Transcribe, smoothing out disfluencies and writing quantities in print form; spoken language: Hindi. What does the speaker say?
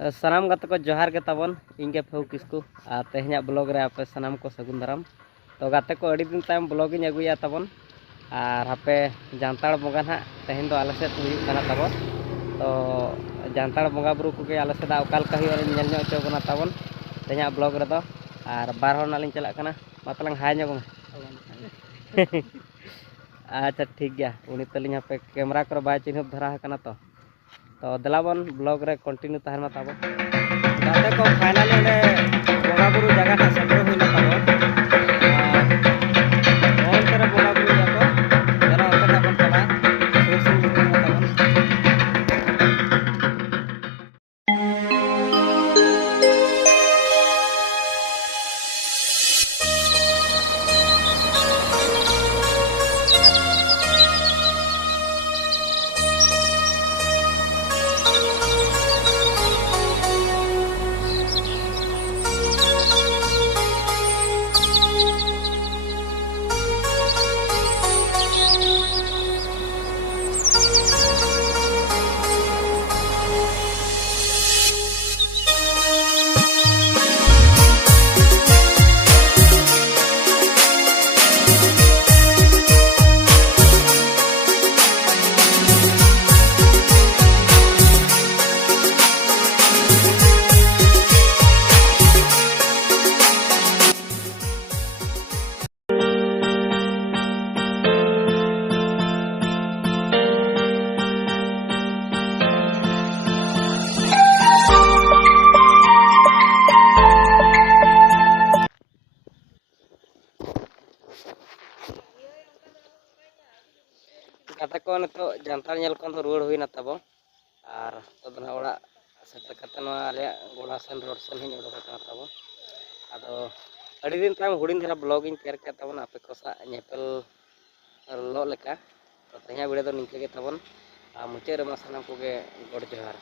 सानाम गाते को जोहार के ताबन इंगे फौ किसकु तेहना ब्लॉग रे आपे सानाम को सगुन दाराम तो गाते को अड़ी दिन तायम ब्लॉग इन अगुया ताबन और हापे जानताड़ बंगा ना तेहन दो आले सेत हुई कना ताबन तो जानताड़ बंगा बुरु को आले सेदा ओकाल का हुई नेल ᱧᱚᱜ ᱪᱚ बना ताबन तेहना ब्लॉग रे दो और बार हर नालिन चला कना मतलंग हाय ᱧᱚᱜ अच्छा ठीक गया उनी तलिन हापे कैमरा कर बाय चिन्ह धरा कना तो दलाबन ब्लॉग रे कंटिन्यू तहन ताबो गाते को फाइनली ले बोगा बुरु जगह ना सेटर हुई ना ताबो ऑन करे बोगा बुरु जाको जरा अंदर अपन चला सुर सुर ताबन गाते को नितो जानताड़ नेल कोन तो रुवाड़ हुई ना ताबो और तो दना ओड़ा सेटर कते नो आले गोड़ा सन रोड सन हिन ओडो कना ताबो आदो अड़ी दिन ताम हुडिन धरा ब्लॉग इन तैयार के ताबन आपे को सा नेपल लो लेका तो तेहना वीडियो दो निंके के ताबन मुचे रे सानाम को गे गोड़ जोहार।